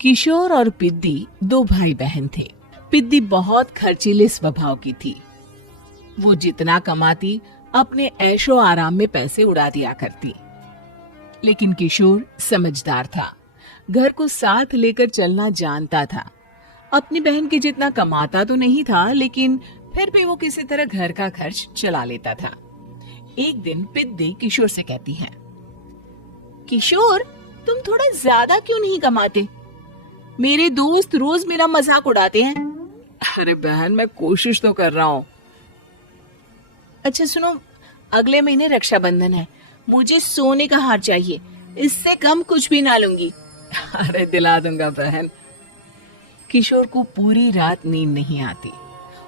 किशोर और पिद्दी दो भाई बहन थे। पिद्दी बहुत खर्चीले स्वभाव की थी। वो जितना कमाती अपने ऐशो आराम में पैसे उड़ा दिया करती। लेकिन किशोर समझदार था, घर को साथ लेकर चलना जानता था। अपनी बहन के जितना कमाता तो नहीं था, लेकिन फिर भी वो किसी तरह घर का खर्च चला लेता था। एक दिन पिद्दी किशोर से कहती है, किशोर, तुम थोड़ा ज्यादा क्यों नहीं कमाते? मेरे दोस्त रोज मेरा मजाक उड़ाते हैं। अरे बहन, मैं कोशिश तो कर रहा हूँ। अच्छा सुनो, अगले महीने रक्षाबंधन है, मुझे सोने का हार चाहिए, इससे कम कुछ भी ना लूंगी। अरे दिला दूंगा बहन। किशोर को पूरी रात नींद नहीं आती।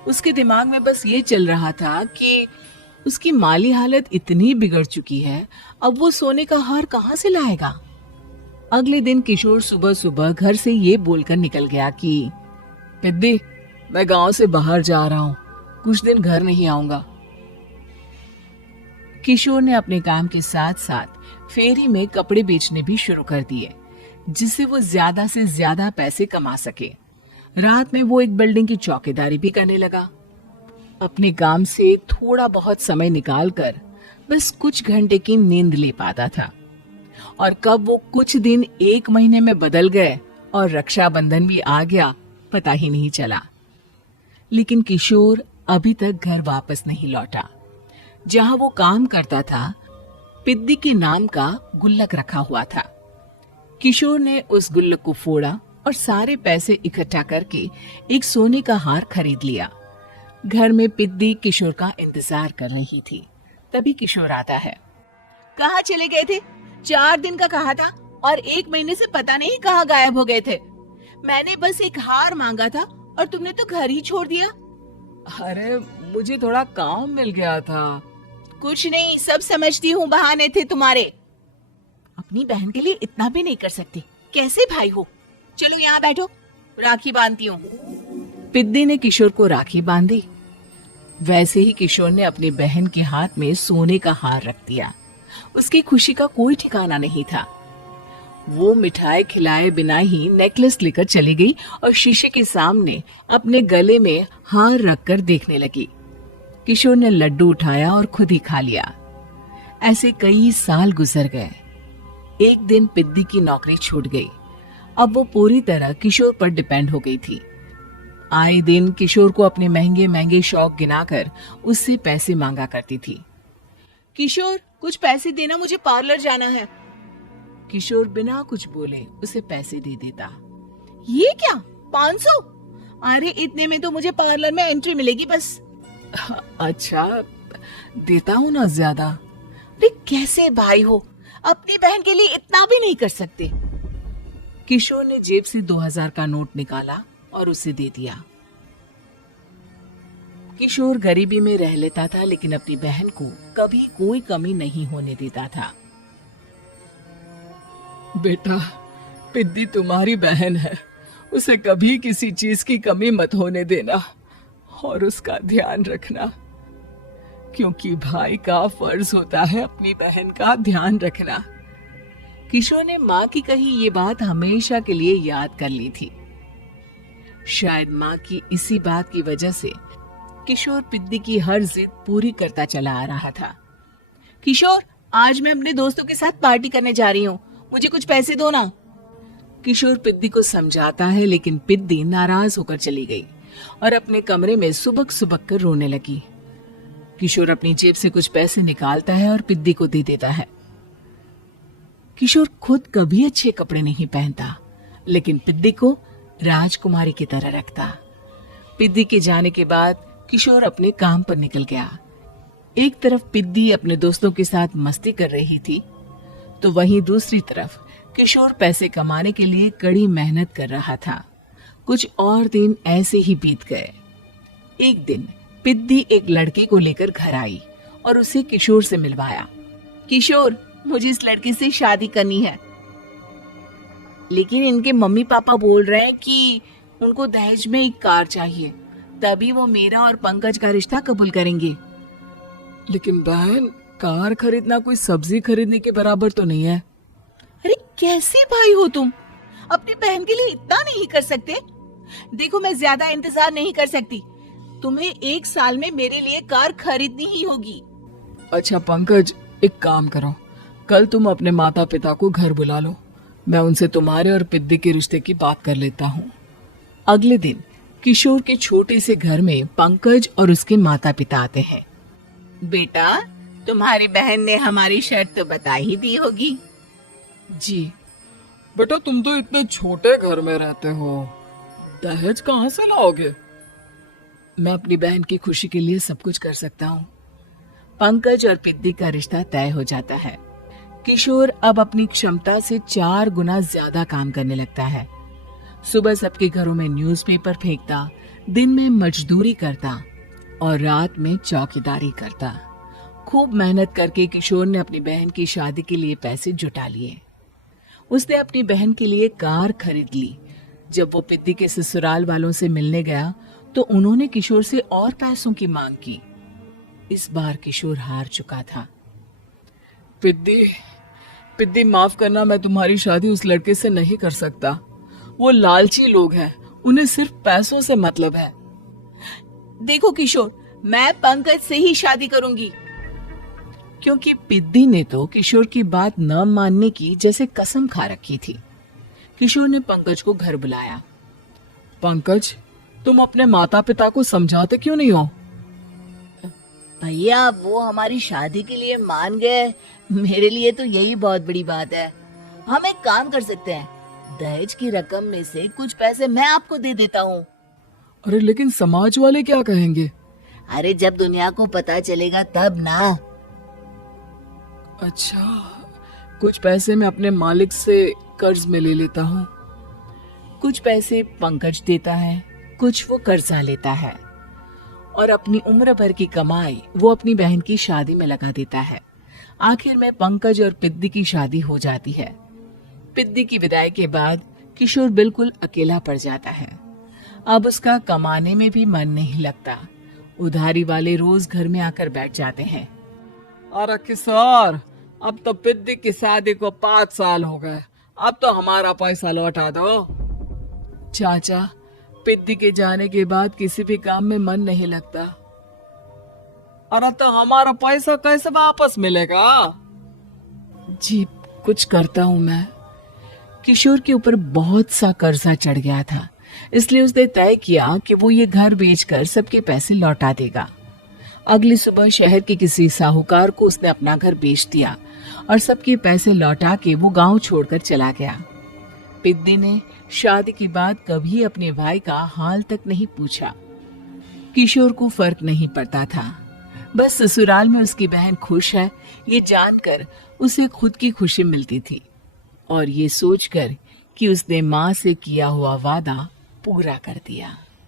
उसके दिमाग में बस ये चल रहा था कि उसकी माली हालत इतनी बिगड़ चुकी है, अब वो सोने का हार कहाँ से लाएगा। अगले दिन किशोर सुबह सुबह घर से ये बोलकर निकल गया कि पिद्दी, मैं गांव से बाहर जा रहा हूँ, कुछ दिन घर नहीं आऊंगा। किशोर ने अपने काम के साथ साथ फेरी में कपड़े बेचने भी शुरू कर दिए, जिससे वो ज्यादा से ज्यादा पैसे कमा सके। रात में वो एक बिल्डिंग की चौकीदारी भी करने लगा। अपने काम से थोड़ा बहुत समय निकालकर बस कुछ घंटे की नींद ले पाता था। और कब वो कुछ दिन एक महीने में बदल गए और रक्षाबंधन भी आ गया, पता ही नहीं चला। लेकिन किशोर अभी तक घर वापस नहीं लौटा। जहां वो काम करता था, पिद्दी के नाम का गुल्लक रखा हुआ था। किशोर ने उस गुल्लक को फोड़ा और सारे पैसे इकट्ठा करके एक सोने का हार खरीद लिया। घर में पिद्दी किशोर का इंतजार कर रही थी। तभी किशोर आता है। कहाँ चले गए थे? 4 दिन का कहा था और 1 महीने से पता नहीं कहाँ गायब हो गए थे। मैंने बस एक हार मांगा था और तुमने तो घर ही छोड़ दिया। अरे मुझे थोड़ा काम मिल गया था। कुछ नहीं, सब समझती हूँ, बहाने थे तुम्हारे। अपनी बहन के लिए इतना भी नहीं कर सकती, कैसे भाई हो? चलो यहाँ बैठो, राखी बांधती हूँ। पिद्दी ने किशोर को राखी बांधी। वैसे ही किशोर ने अपनी बहन के हाथ में सोने का हार रख दिया। उसकी खुशी का कोई ठिकाना नहीं था। वो मिठाई खिलाए बिना ही नेकलेस लेकर चली गई और शीशे के सामने अपने गले में हार रखकर देखने लगी। किशोर ने लड्डू उठाया और खुद ही खा लिया। ऐसे कई साल गुजर गए। एक दिन पिद्दी की नौकरी छूट गई। अब वो पूरी तरह किशोर पर डिपेंड हो गई थी। आए दिन किशोर को अपने महंगे महंगे शौक गिनाकर उससे पैसे मांगा करती थी। किशोर, कुछ पैसे देना, मुझे पार्लर जाना है। किशोर बिना कुछ बोले उसे पैसे दे देता। ये क्या, 500? अरे इतने में तो मुझे पार्लर में एंट्री मिलेगी बस। अच्छा, देता हूँ ना ज्यादा। अरे कैसे भाई हो, अपनी बहन के लिए इतना भी नहीं कर सकते। किशोर ने जेब से 2000 का नोट निकाला और उसे दे दिया। किशोर गरीबी में रह लेता था, लेकिन अपनी बहन को कभी कोई कमी नहीं होने देता था। बेटा, पिद्दी तुम्हारी बहन है, उसे कभी किसी चीज की कमी मत होने देना और उसका ध्यान रखना, क्योंकि भाई का फर्ज होता है अपनी बहन का ध्यान रखना। किशोर ने माँ की कही ये बात हमेशा के लिए याद कर ली थी। शायद माँ की इसी बात की वजह से किशोर पिद्दी की हर जिद पूरी करता चला आ रहा था। किशोर, आज मैं अपने दोस्तों के साथ पार्टी करने जा रही हूँ, मुझे कुछ पैसे दो ना। किशोर पिद्दी को समझाता है, लेकिन पिद्दी नाराज होकर चली गई और अपने कमरे में सुबक सुबक कर रोने लगी। किशोर अपनी जेब से कुछ पैसे निकालता है और पिद्दी को दे देता है। किशोर खुद कभी अच्छे कपड़े नहीं पहनता, लेकिन पिद्दी को राजकुमारी की तरह रखता। पिद्दी के जाने के बाद किशोर अपने काम पर निकल गया। एक तरफ पिद्दी अपने दोस्तों के साथ मस्ती कर रही थी, तो वहीं दूसरी तरफ किशोर पैसे कमाने के लिए कड़ी मेहनत कर रहा था। कुछ और दिन ऐसे ही बीत गए। एक दिन पिद्दी एक लड़के को लेकर घर आई और उसे किशोर से मिलवाया। किशोर, मुझे इस लड़के से शादी करनी है, लेकिन इनके मम्मी पापा बोल रहे हैं कि उनको दहेज में एक कार चाहिए, तभी वो मेरा और पंकज का रिश्ता कबूल करेंगे। लेकिन बहन, कार खरीदना कोई सब्जी खरीदने के बराबर तो नहीं है। अरे कैसे भाई हो तुम? अपनी बहन के लिए इतना नहीं कर सकते? देखो, मैं ज्यादा इंतजार नहीं कर सकती। तुम्हें 1 साल में मेरे लिए कार खरीदनी ही होगी। अच्छा पंकज, एक काम करो, कल तुम अपने माता पिता को घर बुला लो। मैं उनसे तुम्हारे और पिद्दी के रिश्ते की बात कर लेता हूँ। अगले दिन किशोर के छोटे से घर में पंकज और उसके माता पिता आते हैं। बेटा, तुम्हारी बहन ने हमारी शर्त तो बता ही दी होगी। जी बेटा, तुम तो इतने छोटे घर में रहते हो, दहेज कहाँ से लाओगे? मैं अपनी बहन की खुशी के लिए सब कुछ कर सकता हूँ। पंकज और पिद्दी का रिश्ता तय हो जाता है। किशोर अब अपनी क्षमता से 4 गुना ज्यादा काम करने लगता है। सुबह सबके घरों में न्यूज़पेपर फेंकता, दिन में मजदूरी करता और रात में चौकीदारी करता। खूब मेहनत करके किशोर ने अपनी बहन की शादी के लिए पैसे जुटा लिए। उसने अपनी बहन के लिए कार खरीद ली। जब वो पिद्दी के ससुराल वालों से मिलने गया तो उन्होंने किशोर से और पैसों की मांग की। इस बार किशोर हार चुका था। पिद्दी माफ करना, मैं तुम्हारी शादी उस लड़के से नहीं कर सकता। वो लालची लोग हैं, उन्हें सिर्फ पैसों से मतलब है। देखो किशोर, मैं पंकज से ही शादी करूंगी। क्योंकि पिद्दी ने तो किशोर की बात न मानने की जैसे कसम खा रखी थी। किशोर ने पंकज को घर बुलाया। पंकज, तुम अपने माता पिता को समझाते क्यों नहीं हो? भैया, वो हमारी शादी के लिए मान गए, मेरे लिए तो यही बहुत बड़ी बात है। हम एक काम कर सकते हैं, दहेज की रकम में से कुछ पैसे मैं आपको दे देता हूँ। अरे लेकिन समाज वाले क्या कहेंगे? अरे जब दुनिया को पता चलेगा तब ना। अच्छा, कुछ पैसे मैं अपने मालिक से कर्ज में ले लेता हूँ। कुछ पैसे पंकज देता है, कुछ वो कर्जा लेता है और अपनी उम्र भर की कमाई वो अपनी बहन की शादी में लगा देता है। आखिर में पंकज और पिद्दी की शादी हो जाती है। पिद्दी की विदाई के बाद किशोर बिल्कुल अकेला पड़ जाता है। अब उसका कमाने में भी मन नहीं लगता। उधारी वाले रोज घर में आकर बैठ जाते हैं। अरे किशोर, अब तो पिद्दी की शादी को 5 साल हो गए, अब तो हमारा पैसा लौटा दो। चाचा, पिद्दी के जाने के बाद किसी भी काम में मन नहीं लगता। अरे तो हमारा पैसा कैसे वापस मिलेगा? जी, कुछ करता हूँ मैं। किशोर के ऊपर बहुत सा कर्जा चढ़ गया था, इसलिए उसने तय किया कि वो ये घर बेचकर सबके पैसे लौटा देगा। अगली सुबह शहर के किसी साहूकार को उसने अपना घर बेच दिया और सबके पैसे लौटा के वो गांव छोड़कर चला गया। पिद्दी ने शादी के बाद कभी अपने भाई का हाल तक नहीं पूछा। किशोर को फर्क नहीं पड़ता था, बस ससुराल में उसकी बहन खुश है ये जानकर उसे खुद की खुशी मिलती थी और ये सोचकर कि उसने माँ से किया हुआ वादा पूरा कर दिया।